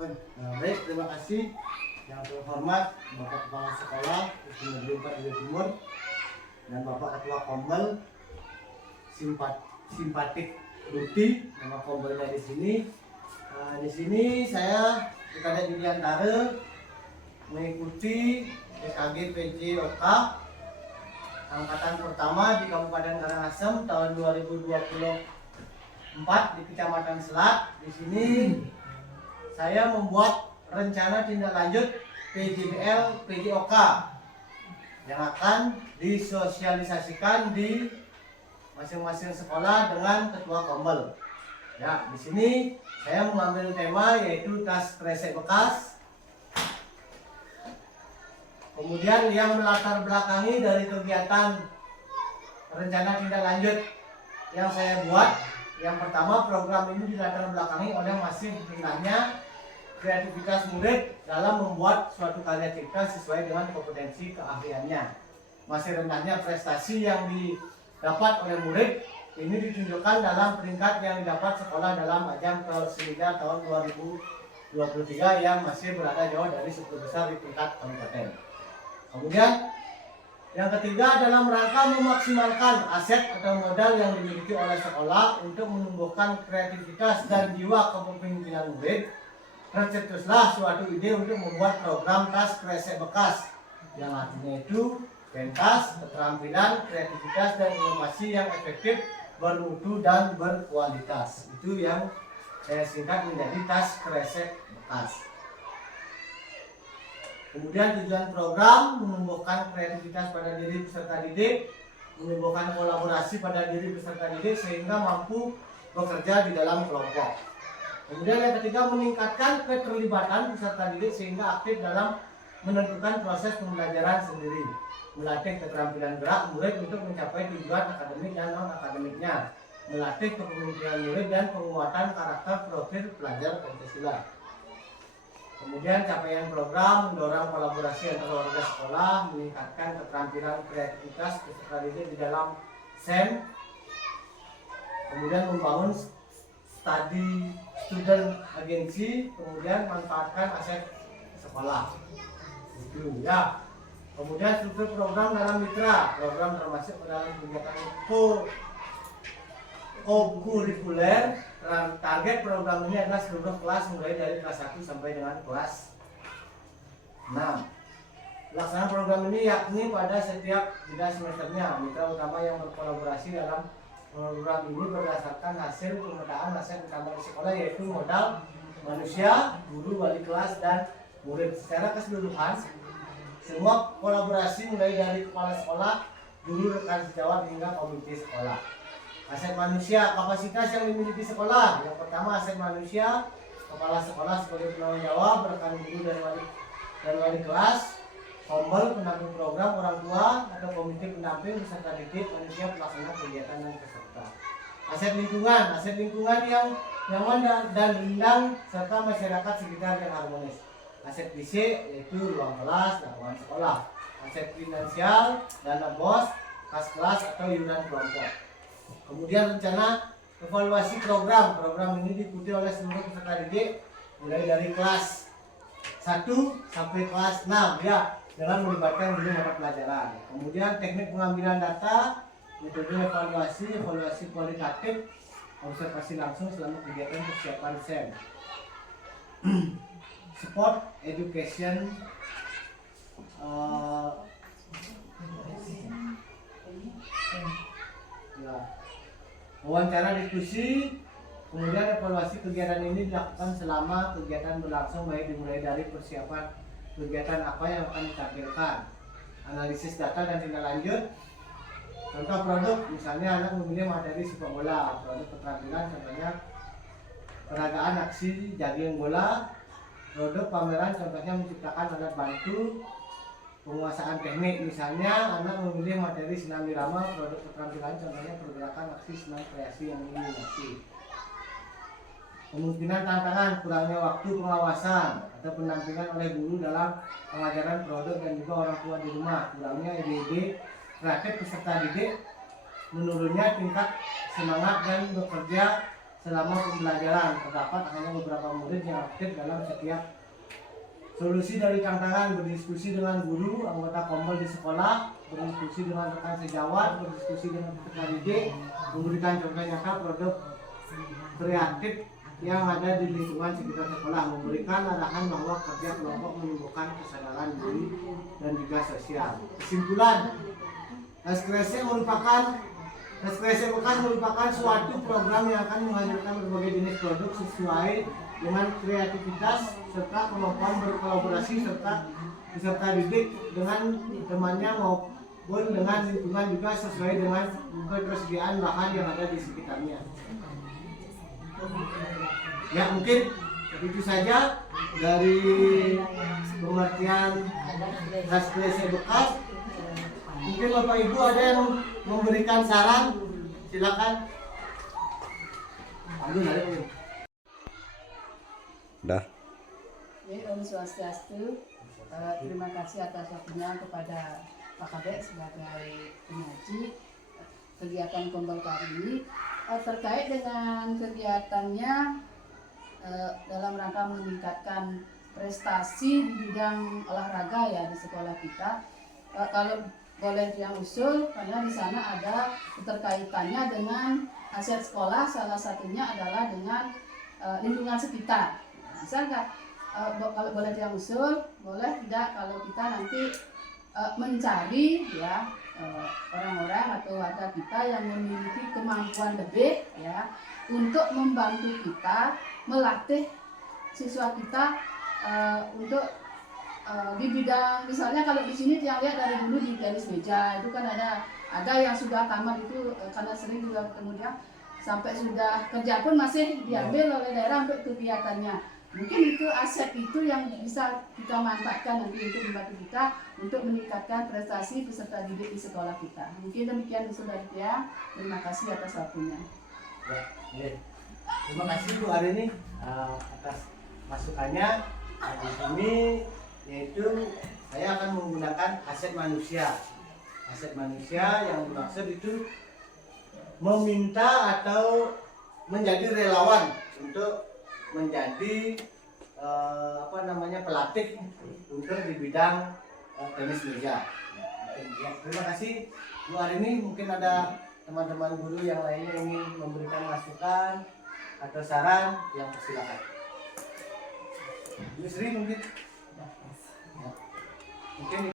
Baik, terima kasih yang terhormat Bapak Kepala Sekolah Negeri 4 Jawa Timur dan Bapak Ketua Kombel Simpatik Duti, nama Kombelnya di sini. Di sini saya Kadek Yuliantara mengikuti SKG PJOK angkatan pertama di Kabupaten Karangasem tahun 2024 di Kecamatan Selat. Di sini saya membuat rencana tindak lanjut PJBL PJOK yang akan disosialisasikan di masing-masing sekolah dengan ketua kombel. Ya, di sini saya mengambil tema yaitu tas kresek bekas. Kemudian yang melatar belakangi dari kegiatan rencana tindak lanjut yang saya buat, yang pertama program ini dilatar belakangi oleh masih rendahnya kreativitas murid dalam membuat suatu karya cipta sesuai dengan kompetensi keahliannya. Masih rendahnya prestasi yang didapat oleh murid ini ditunjukkan dalam peringkat yang didapat sekolah dalam ajang Perseliga tahun 2023 yang masih berada jauh dari 10 besar di tingkat kabupaten. Kemudian yang ketiga, dalam rangka memaksimalkan aset atau modal yang dimiliki oleh sekolah untuk menumbuhkan kreativitas dan jiwa kepemimpinan murid, tercetuslah suatu ide untuk membuat program tas kresek bekas yang artinya itu pentas, keterampilan, kreativitas dan inovasi yang efektif, bermutu dan berkualitas. Itu yang saya singkat menjadi tas kresek bekas. Kemudian tujuan program menumbuhkan kreativitas pada diri peserta didik, menumbuhkan kolaborasi pada diri peserta didik sehingga mampu bekerja di dalam kelompok. Kemudian yang ketiga, meningkatkan keterlibatan peserta didik sehingga aktif dalam menentukan proses pembelajaran sendiri, melatih keterampilan gerak murid untuk mencapai tujuan akademik dan non-akademiknya, melatih kepemimpinan murid dan penguatan karakter profil pelajar Pancasila. Kemudian capaian program mendorong kolaborasi antar warga sekolah, meningkatkan keterampilan kreativitas peserta didik di dalam SEM, kemudian membangun student agency, kemudian manfaatkan aset sekolah. Itu ya. Kemudian struktur program dalam mitra, program termasuk dalam kegiatan kurikuler. Target program ini adalah seluruh kelas mulai dari kelas 1 sampai dengan kelas 6. Pelaksanaan program ini yakni pada setiap 3 semesternya. Mitra utama yang berkolaborasi dalam program ini berdasarkan hasil pemetaan aset utama di sekolah yaitu modal manusia, guru, wali kelas, dan murid. Secara keseluruhan, semua kolaborasi mulai dari kepala sekolah, guru, rekan sejawat hingga komite sekolah. Aset manusia, kapasitas yang dimiliki sekolah. Yang pertama, aset manusia, kepala sekolah sebagai penanggung jawab, rekan guru dan wali kelas, kombel, pendamping program, orang tua atau komite pendamping peserta didik, manusia pelaksana kegiatan dan peserta. Aset lingkungan yang nyaman dan rindang serta masyarakat sekitar yang harmonis. Aset fisik yaitu ruang kelas, lingkungan sekolah. Aset finansial, dana bos, kas kelas atau iuran kelompok. Kemudian rencana evaluasi program. Program ini diikuti oleh seluruh peserta didik mulai dari kelas 1 sampai kelas 6 ya, dengan melibatkan guru mata pelajaran. Kemudian teknik pengambilan data, metode evaluasi kualitatif, observasi langsung selama kegiatan persiapan SEM. Support education ya. Wawancara diskusi, kemudian evaluasi kegiatan ini dilakukan selama kegiatan berlangsung, baik dimulai dari persiapan kegiatan apa yang akan ditampilkan, analisis data dan tindak lanjut. Contoh produk, misalnya anak memilih materi sepak bola, produk keterampilan contohnya peragaan aksi jogging bola, produk pameran contohnya menciptakan alat bantu, penguasaan teknik, misalnya anak memilih materi senam irama, produk keterampilan contohnya pergerakan aksi senam kreasi yang diminati. Kemungkinan tantangan, kurangnya waktu pengawasan atau pendampingan oleh guru dalam pengajaran produk dan juga orang tua di rumah, kurangnya ide-ide kreatif peserta didik, menurunnya tingkat semangat dan bekerja selama pembelajaran. Terdapat hanya beberapa murid yang aktif dalam setiap solusi dari tantangan, berdiskusi dengan guru, anggota kompol di sekolah, berdiskusi dengan rekan sejawat, berdiskusi dengan peserta didik, memberikan contoh nyata produk kreatif yang ada di lingkungan sekitar sekolah, memberikan arahan bahwa kerja kelompok menimbulkan kesadaran diri dan juga sosial. Kesimpulan, SKS bekas merupakan suatu program yang akan menghasilkan berbagai jenis produk sesuai dengan kreativitas serta kemampuan berkolaborasi serta peserta didik dengan temannya maupun dengan lingkungan juga sesuai dengan ketersediaan bahan yang ada di sekitarnya. Ya, mungkin itu saja dari pengertian SKS bekas. Mungkin Bapak Ibu ada yang memberikan saran, silakan. Dah. Om Swastiastu. Terima kasih atas waktunya kepada Pak Kadek sebagai pengaji kegiatan kompol kali ini. Terkait dengan kegiatannya dalam rangka meningkatkan prestasi di bidang olahraga ya di sekolah kita. Kalau boleh yang usul, karena di sana ada keterkaitannya dengan aset sekolah, salah satunya adalah dengan lingkungan sekitar. Misalkan kalau boleh yang usul, boleh tidak kalau kita nanti mencari ya orang-orang atau warga kita yang memiliki kemampuan lebih ya untuk membantu kita melatih siswa kita untuk di bidang, misalnya kalau di sini yang lihat dari dulu di tenis meja itu kan ada yang sudah tamat itu karena sering juga kemudian sampai sudah kerja pun masih diambil oleh daerah untuk kegiatannya. Mungkin itu aset itu yang bisa kita manfaatkan nanti untuk membantu kita untuk meningkatkan prestasi peserta didik di sekolah kita. Mungkin demikian usul dari saya. Terima kasih atas waktunya. Ya, terima kasih Bu Arini atas masukannya. Di sini yaitu saya akan menggunakan aset manusia. Aset manusia yang dimaksud itu meminta atau menjadi relawan untuk menjadi pelatih untuk di bidang tenis meja. Ya, terima kasih Bu Arini. Mungkin ada teman-teman guru yang lainnya ingin memberikan masukan atau saran, yang silakan. Bu Sri mungkin. Ya. Mungkin